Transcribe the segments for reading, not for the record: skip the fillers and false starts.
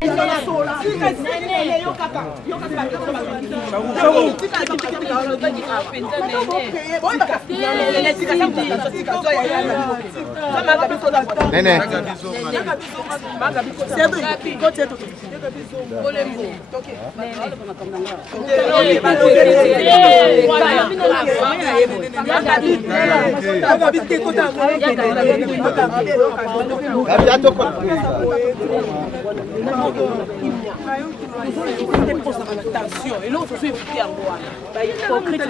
Et l'autre se fait écouter en moi. Hypocrite,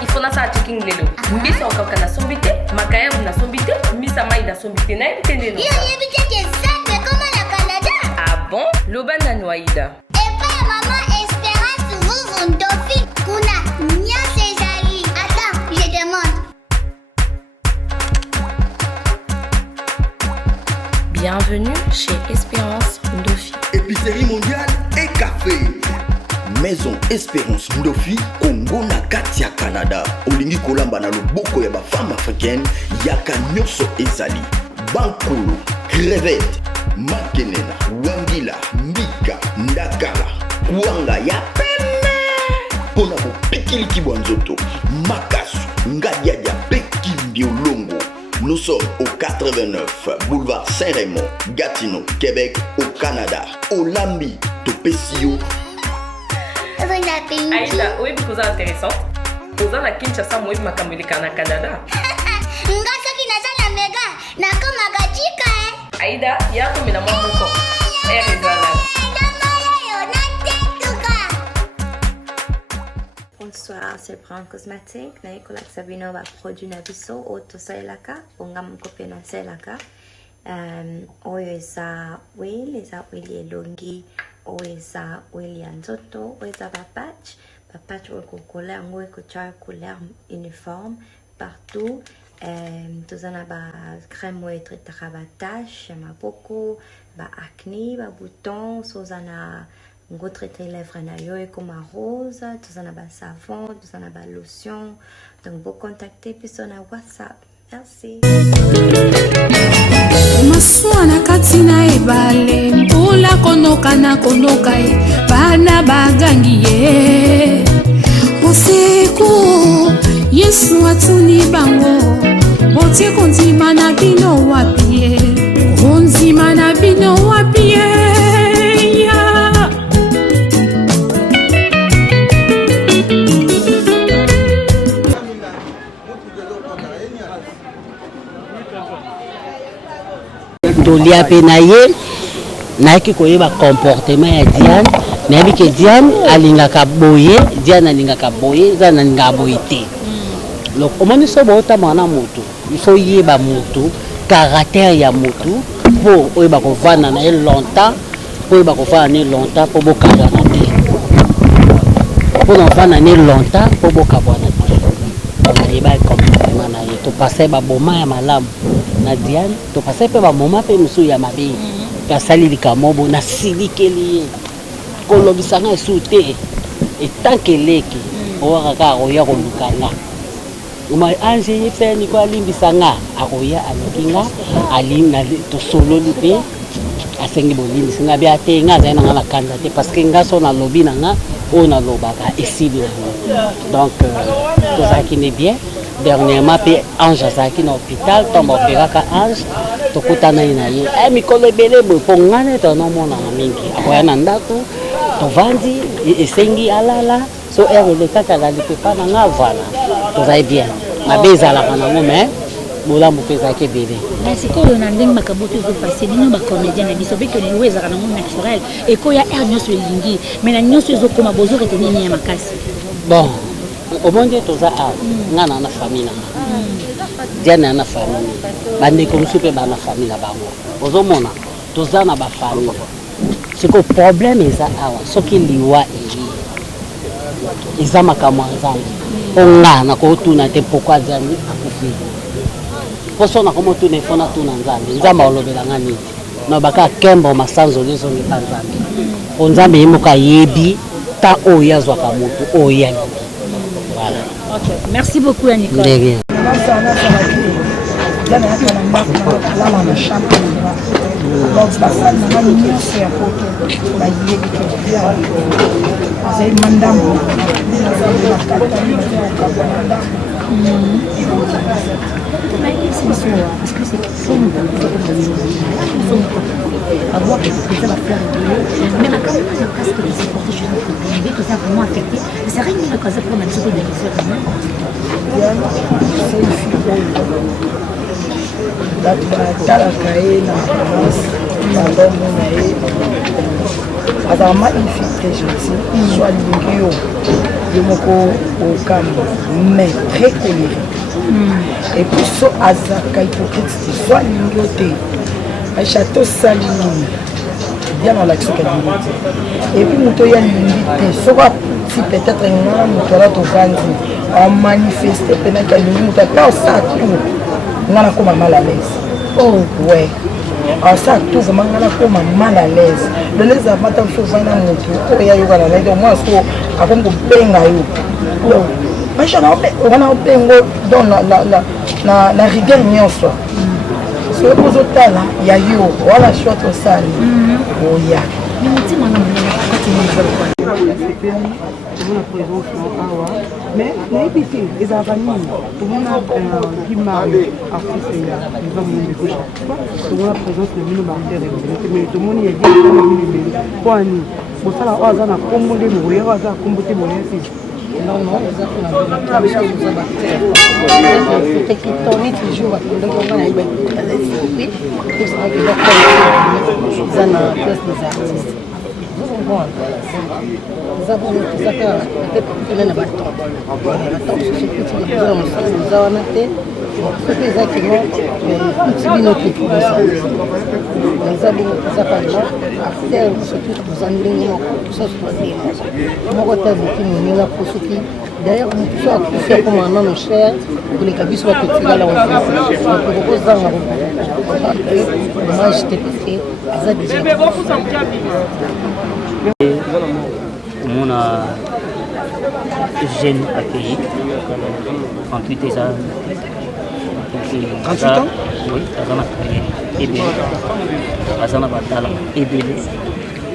il faut na sa checking lelo. Mbisa okakana sombite, makaya na sombite, mbisa mai na sombite na ebitende no. Yo yebite que ça mais comment la Canada? Ah bon? Loba na Aïda. Et pas maman Espérance vous Ndofi kuna nya Césari. Attends, je demande. Bienvenue chez Espérance Ndofi. Épicerie mondiale et café. Maison Espérance Ndofi, Congo na Katia Canada. Olingi kolamba na loboko ya ba femme africaine, yaka nyoso ezali. Bankulu, crevette, makenena, wangila, mbika, ndakala, kuanga ya peme. Pona bo pikili kibwanzoto, makasu, ngadiadia peki mbiolongo. Nous sommes au 89 boulevard Saint-Raymond, Gatineau, Québec, au Canada. Olambi, Topesio. Aïda, oui, because c'est intéressant. Posant la Kinshasa, moi, je m'appelle Canada. Ngasa kinasa na mega, na koma gachika Aïda, il y a comme une maman moko. Bonsoir, c'est Brown Cosmétique. Naikola Sabino va produire un biseau au Tosailaka, Bongam Kopena Selaka. Oeza Will, Eza Willie Longi, Oeza William Zoto, Oeza Papach. Papach ou couleur, ou couleur uniforme partout. Tous en a crème ou être tache, ma beaucoup, acné, bouton, sozana. On va traiter les lèvres comme rose, tout ça na savon, tout ça na lotion. Donc vous contactez puis sur WhatsApp. Merci. Maswana katina ebale mpula konoka na konoka e bana bagangi ye usiku Yesu atuni bango otie konzima na bino wapie konzima na bino wapie Tolia penaye naiki koyeba comportement ya Diane nayebi ke Diane alingaka boye Diane alingaka boye za nalinga boye te donc omoni so bota mwana moto il faut yeba moto caractère ya moto pour oyeba ko vana na longtemps pour oyeba ko vana ne longtemps pour bokala na te pour na vana ne longtemps pour bokabwana te yeba comportement na ye to passer ba boma ya malamu na Diane to passer pe ba moma pe musu ya mabe kasali likamobo na silikeli kolobisanga esute etankeleki owaka oya kolukanga uma anje fe ni ko alimbisanga akoya alikinga alimna to solo lipe asengi bolimi singa bia te nga za na kanda te parce que nga so na lobi na nga o na lobaka esibi donc to ça qui n'est bien dernièrement pe ange ça qui na hôpital tombe opéra ka ange tokutana na ye mikolo ebele boye mpo ngane tonomonana mingi akoya na ndako tovandi esengi alala so ere elekaka alali mpe mpa na nga vala tozali bien mabe ezalaka nango mais bolamu mpe ezalaki ebele mais sikoyo na ndenge makambo to ezopase bino bacomédien na biso beke oyo ezalaka nango naturel ekoya ere nyonso elingi mais na nyonso ezokoma bozoretene nini ya makasi bon omonde toza awa nga na famille nanga Diane na famille bandeko mosusu mpe bana famille na bango ozomona toza na bafamille siko problème eza awa soki liwa eyi eza makambo ya nzambe mpo nga nakotuna te pourkui Diane akufi mpo so nakomotuna efo natuna nzambe olobelanga nini nobaka kembo masanzoli ezongi mpa nzambe mpo nzambe ye moko ayebi ta oyo azwaka motu oyo ya mingi voilà. Merci beaucoup à Nicolas. De rien. avoir que ça va faire mais ma campagne de presque de se porter chez notre privé que ça vraiment affecté c'est rien que ça prend un petit peu de c'est une fille batalaka ye na province babomona ye azalama une fille très gentille so alingi yo yo moko okamba mais très colérique et puis so azalaka hypocrite te so alingi yo te aisha tosali nini bien alakisi kadiri te et puis moto oyo alingi te soko akuti peut-être ngana moto ala tovandi amanifeste penaki alingi moto ape osala tour ngana koma mal à l'aise oh ouais asa tout vraiment ngana koma mal à l'aise le les amata sovana moto oyo ayokana na donc moi so akongo benga yo aisha na wana bengo dans la rigueur nyonso so ozotala ya yo wala shot osali oya la présence awa mais nayebi te ezalaka nini tomona gima artiste ya eza monde gauche tomona présence na bino baartere ebele te mais tomoni ya diana bino ebele mpo ani bosala oyo aza na kombo nde moye oyo aza na kombo te moye te non eza kuna biso eza baartere tekitoni toujours bakendaki onga na yebi ezaisopi tosaki bakoeza na place des artistes eza bon tozaka pene na baton mosusu kuti eza na mosala eza wana te soki eza kino kuti bino te eza bongo tozaka lelo artere soki toza ndenge moko tosaso toazeye moko te azoki moninga po soki d'ailleurs motu so akufi akoma nano cher koleka biso batotikala okozanga dommage te parce que eza déjà on a jeune accueilli 38 ans. 38 ans? Oui, Azana Ebele, Azana Batala, Ebele,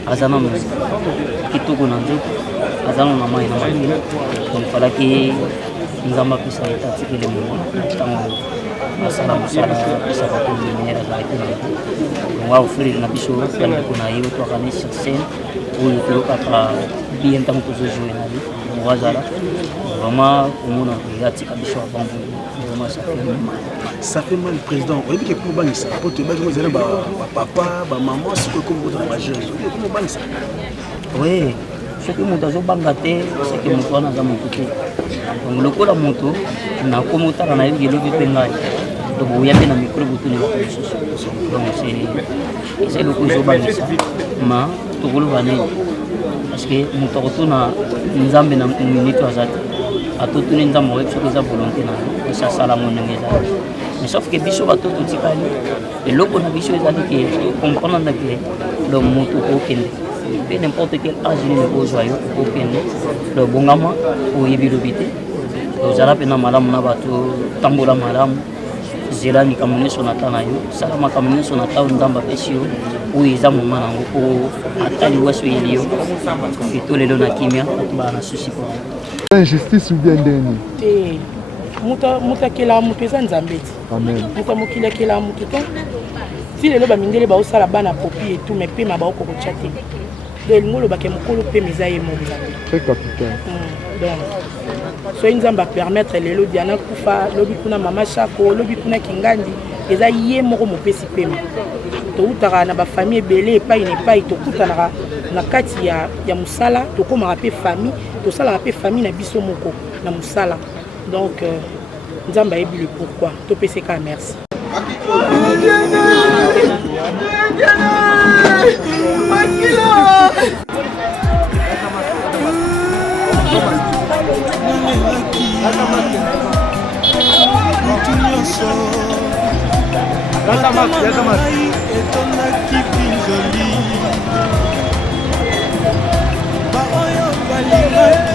Azana Kitoko Nanjo, Azana Mama et Namaki. Donc il fallait que nous avons pu s'arrêter les moments. Masala ça va tout venir à la république. On va offrir une bicho dans le Konaï ou Torani sur scène où le club a bien tant que jouer na vie. On va là. Vraiment on a regardé la bicho avant vraiment ça fait mal le président. On dit que pour banner ça, pour te battre vous allez papa, maman, c'est quoi comme vous dans la majeur. Comment banner ça? Oui. Ce que nous avons bangaté, c'est que nous avons monté. Donc le coup la moto, na comme ça on a eu des leviers pénales. Donc il y a bien un micro bouton donc c'est le coup de bangaté ça. Mais tout le monde parce que nous retourne nous avons une minute à tout le monde nous avons fait des volontés na ça ça la monnaie mais sauf que bicho va tout tikali et le coup na bicho est allé que comprendre que le moto aucun peu n'importe quel âge il est joyeux aucun le bongama ou yebilobité nous allons pena malamu na bato tambola malamu zela ni kamune sonata na yo salama kamune sonata ndamba pesio ou eza moma nango ko atali waso yelio et tout le lona kimia ba na souci pour injustice ou bien ndeni muta kela mutu eza nzambe ti amen muta mokila kela mutu te si lelo bamindele baosala bana popi et tout mais pema baokokotia te donc elingi olobaka mokolo pema eza ye mo nzambe très capitaine donc soki nzambe apermettre lelo Diana kufa lobi kuna mama Shako lobi kuna Kingandi eza ye moko mopesi pema toutaka na bafamille ebele epai na epai tokutanaka na kati ya mosala tokomaka mpe famille tosalaka mpe famille na biso moko na mosala donc nzambe ayebi le pourquoi topeseka merci matama na ngai etonaki pinzoli barebalaki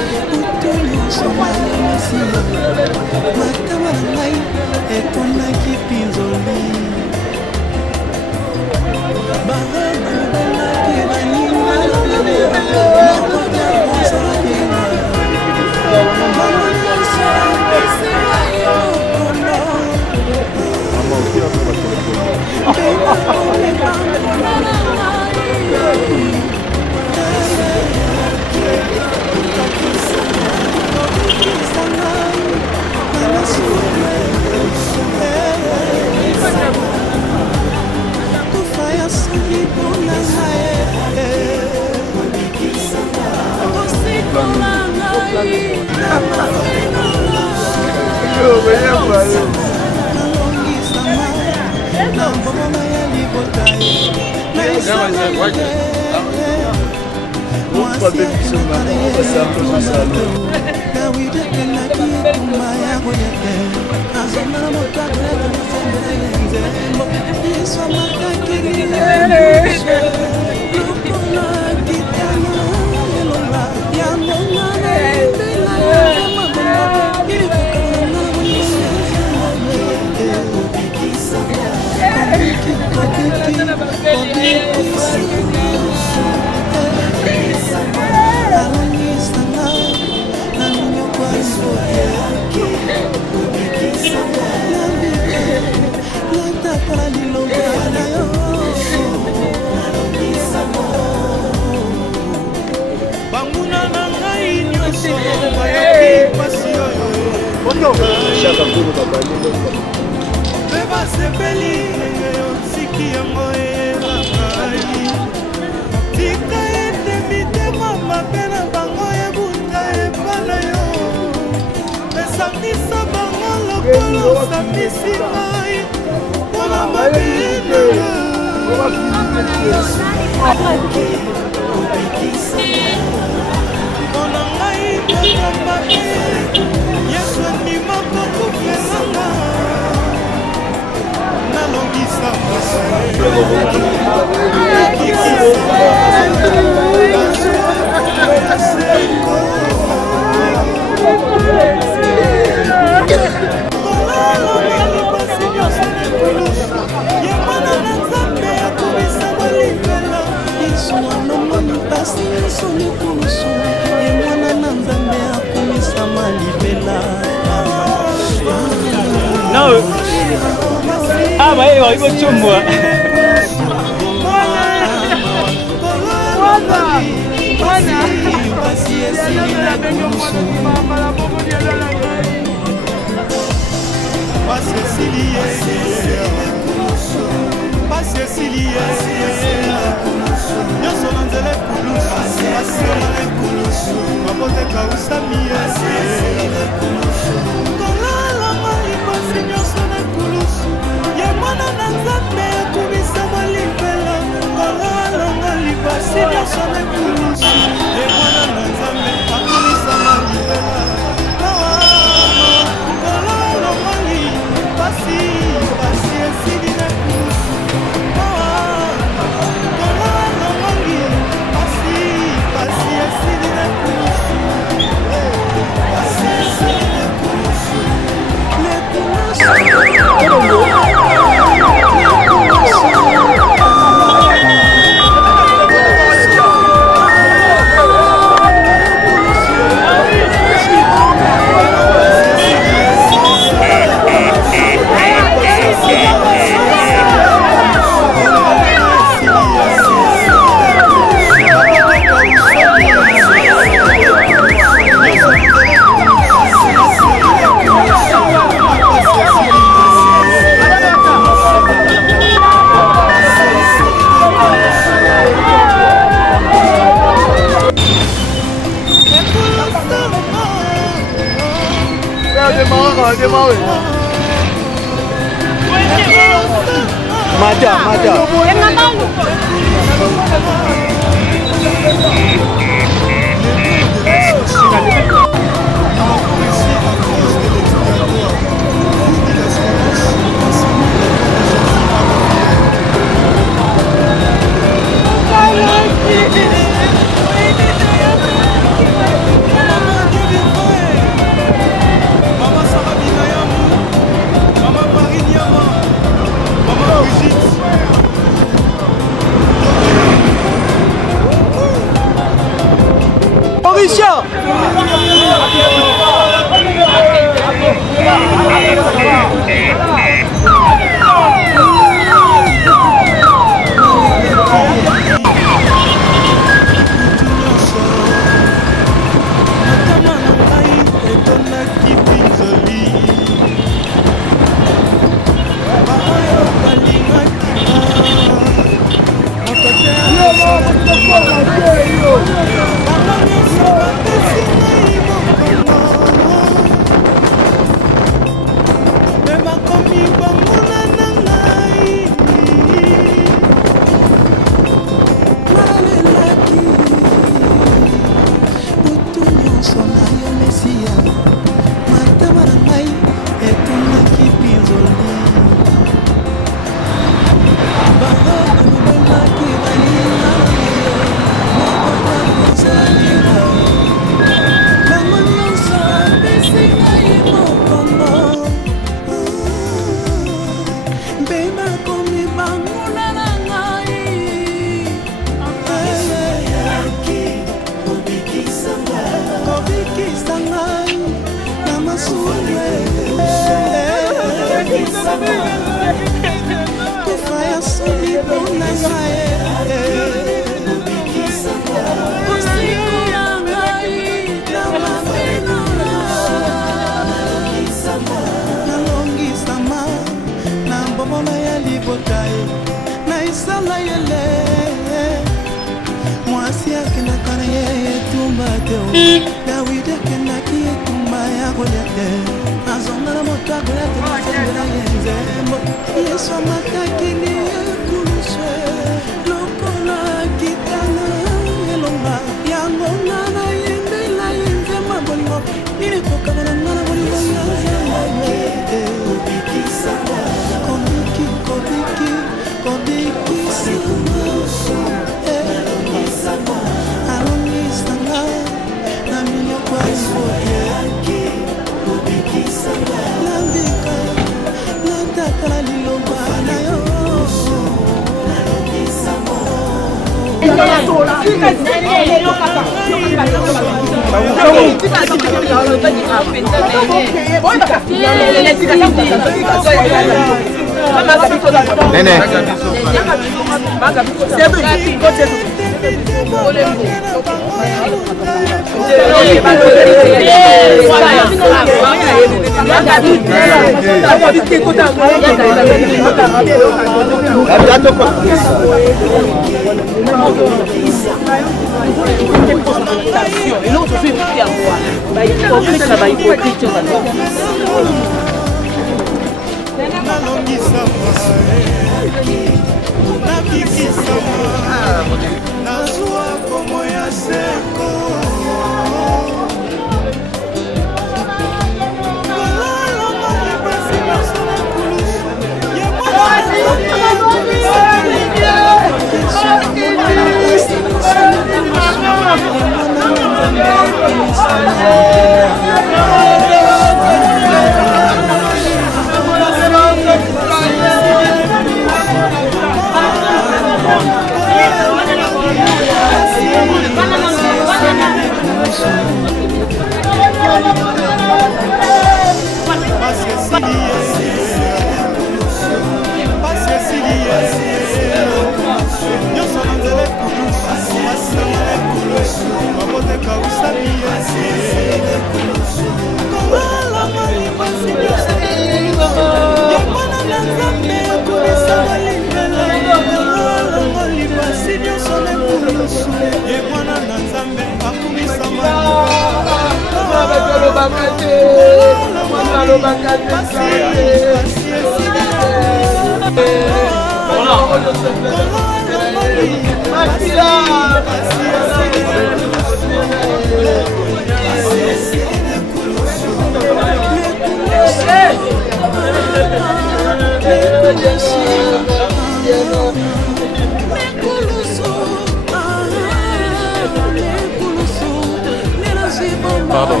Pardon.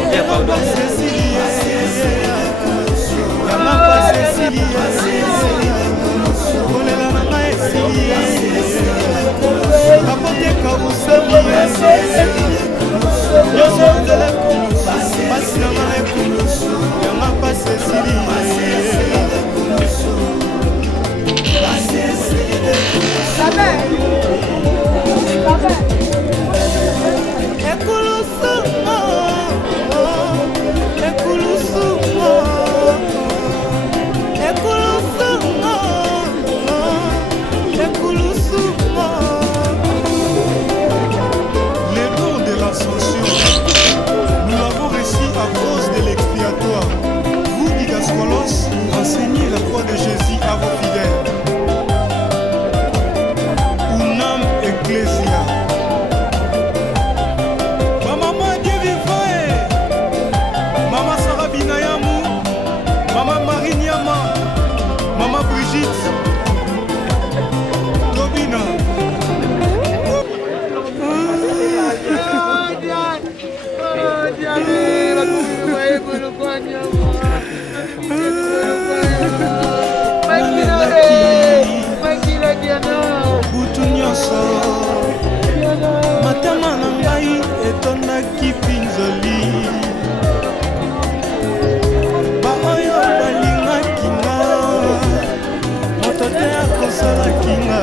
Enseignez la croix de Jésus à vos fidèles. Unam Ecclesia. Maman Dieu vivant, Maman Sarah Binayamou, Maman Marie Niama, Maman Brigitte, Tobina. butu nyonso matama na ngai etondaki mpinzoli baoyo balingaki nga moto te akosolaki nga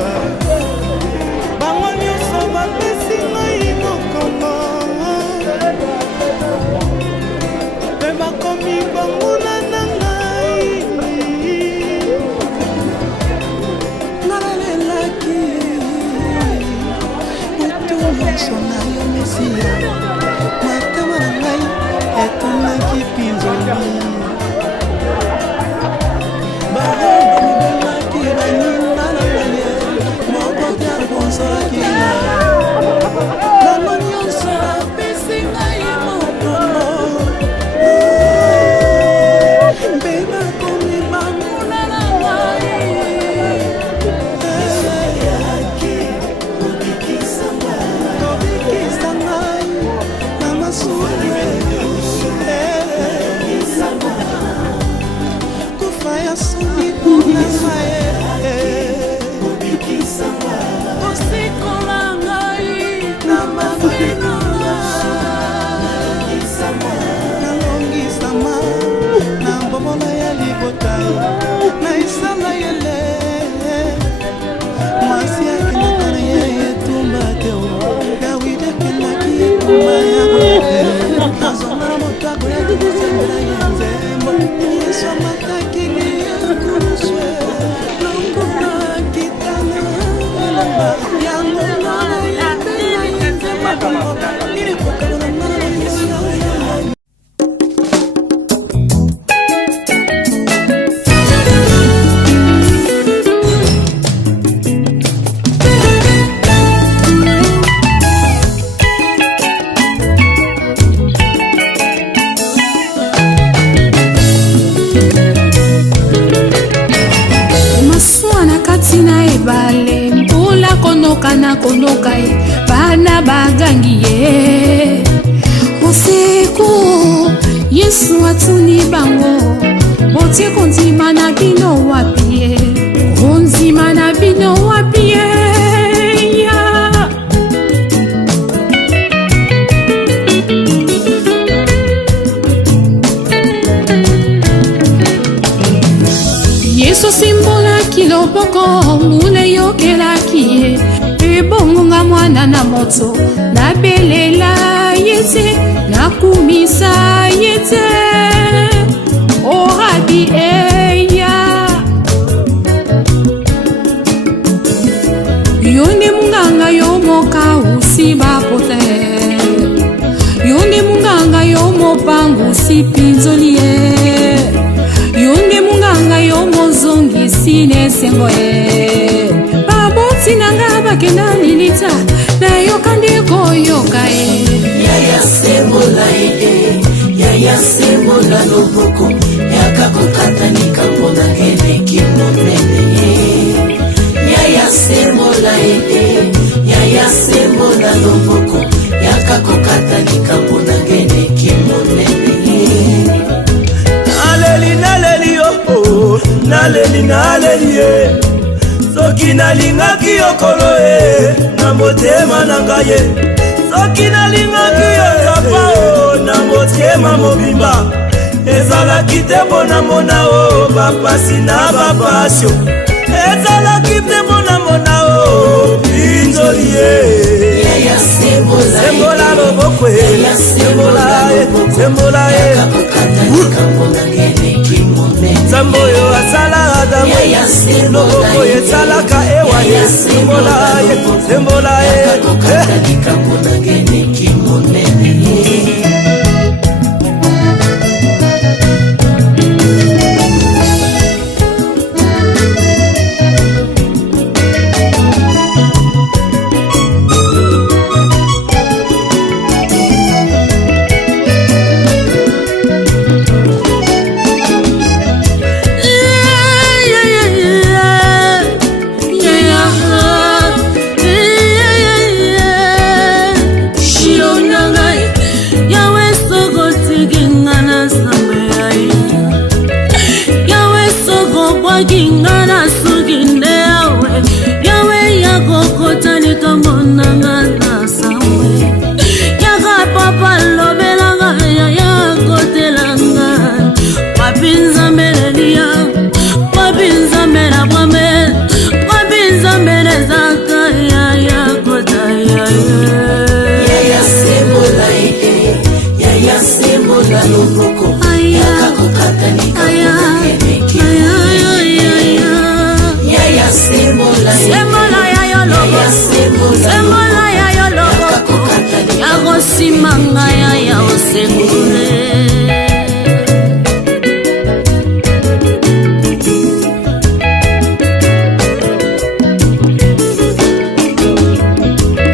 bango nyonso bapesi ngai mokongo mpe bakomi banguna na ngai nalelelaki butu nyonso na yo mesia matama na ngai etonaki mpinzoli baomibemaki baninga na ngai moko te akonsolaki nga bango nyonso apesi ngai mokongo mpe bakomi banguna na ngai tobikisa ngai na masumu kufa ya soni kuna ngai osikola ngai na mabino nalongisama na mbomola ya libota na isala yele mwasi akendaka na ye etumba te dawidi akendaki etumba ya bote nazonga na moto akoyaki kosembela ye nzembo yesu amatakili yakuluswe lokuna kitana elamba yango ngana yatela ye nzemba bongo nilekokana na ngana na yesu ya masuwa na kati na ebale mpula konoka na konoka ye bana bagangi ye moseko yesu atuni bango botie kondima na bino wapi ye kondima na bino wapi ye ya yesu simbolaki loboko mule yokelaki ye ebongonga mwana na moto nabelela ye te nakumisa ye te orabi eya yo nde munganga yo mokausi bapote yo nde munganga yo mopangusi pinzoli ye ine sengo e baboti nanga bakenda lilita na yoka ndeko yoka e yaya sembola ide yaya sembola loboko yaka kokata nikambo na ngene kimonene yaya sembola ide yaya sembola loboko yaka kokata nikambo na ngene kimonene naleli oh naleli soki nalingaki yokolo na motema na ngai soki nalingaki yokapa na motema mobimba ezalaki te mpona mona o bapasi na bapasio ezalaki te mpona mona o pinzoli sembola loboko sembola Zambo yo asala adamu loboko esalaka ewa sembola Gingana suginde yawe yawe yakokotani kamonanga na sawe yaka papa lobelanga yakotelanga wapinza melelia wapinza mela bwame wapinza mele zaka yakota yaya sembola ide yaya sembola loboko yakakokata nikamona sembola ya yo lobo yakosimanga ya osengule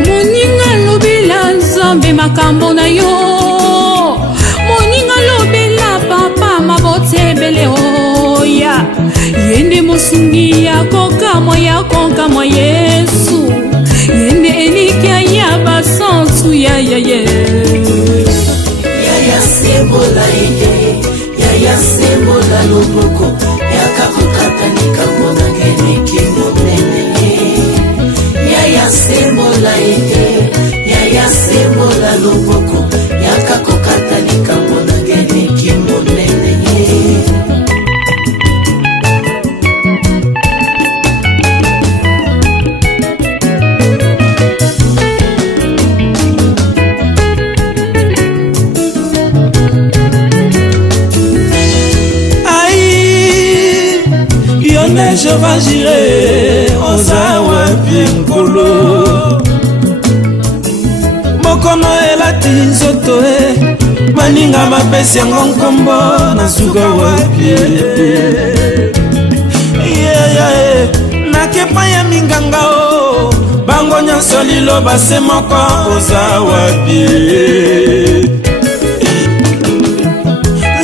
moninga lobela nzambe makambo na yo moninga lobela papa mabotebele oya yende mosungi yakokamwa yesu yende elikia ya basantu yaya sembola ide yaya sembola loboko yakakokata nikambo na ngene kimonene yaya sembola ide yaya sembola loboko yakakokata nikambo na ngene kimonene Jehova Jireh oza wapi nkolo mokono elati nzoto maninga mapesi yango nkombo nasuka wapi nakepa ya minganga o bango nyonso liloba se moko oza wapi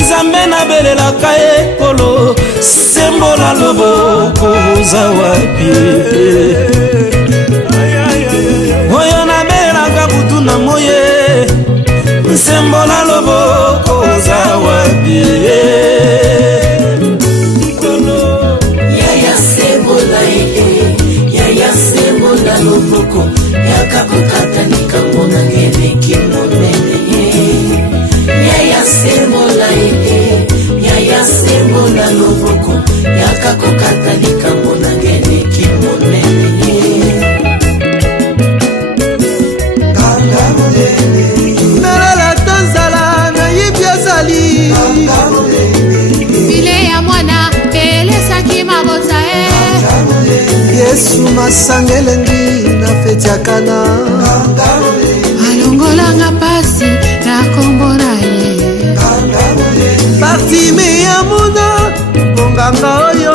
nzambe nabelelaka ekolo sembola loboko oza wapi oyo nabelelaka butu na moye sembola loboko oza wapi yaya sembola ide yaya sembola loboko yakakokata nikambo na ngene kimonene yaya sembola ide yaya sembola loboko yakakokata nikambo na ngene kimonene nalala tanzala nayibi azali bile ya mwana elesaki mabota yesu masanga elengi na feti ya kana alongolanga pasi na kombo na ye partime ya muna bonganga oyo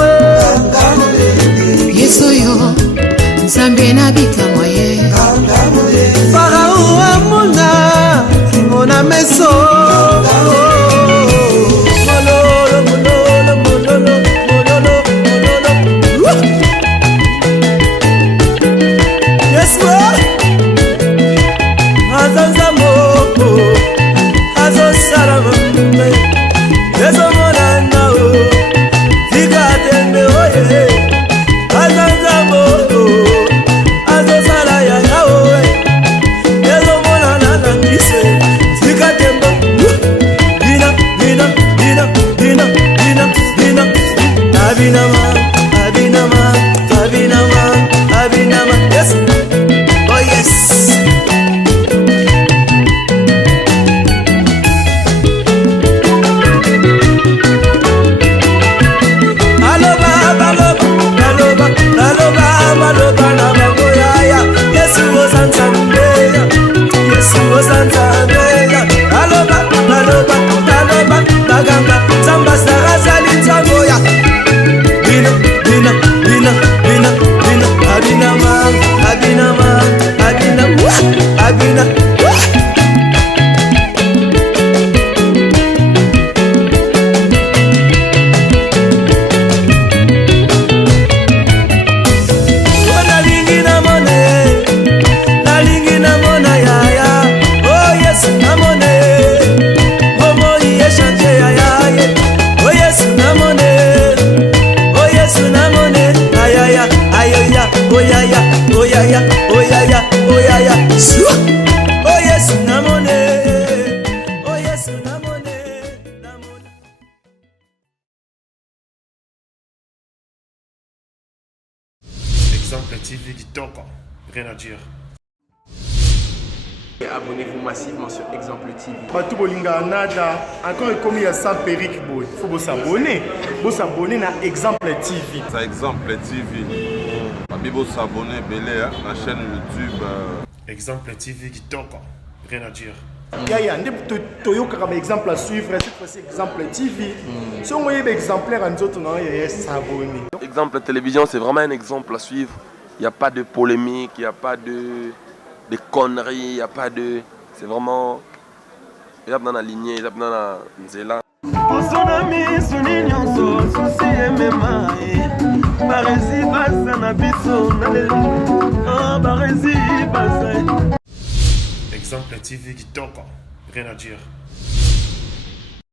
Yes, oh yes. Exemple TV qui toque, rien à dire. Abonnez-vous massivement sur Exemple TV. Batou Bolinga Nada, encore comme il y a 100 périques, il faut vous s'abonner. Vous s'abonner à Exemple TV. C'est Exemple TV. Vous s'abonner à la chaîne YouTube. Exemple TV qui toque, rien à dire. Il y a un exemple à suivre, cette fois-ci Exemple TV. Si on voit des exemplaires, nous autres, il y a s'abonner. Exemple télévision, c'est vraiment un exemple à suivre. Il n'y a pas de polémique, il n'y a pas de conneries, il n'y a pas de... C'est vraiment... Il y a dans la lignée, il y a dans la nzela. Exemple TV qui toque, rien à dire.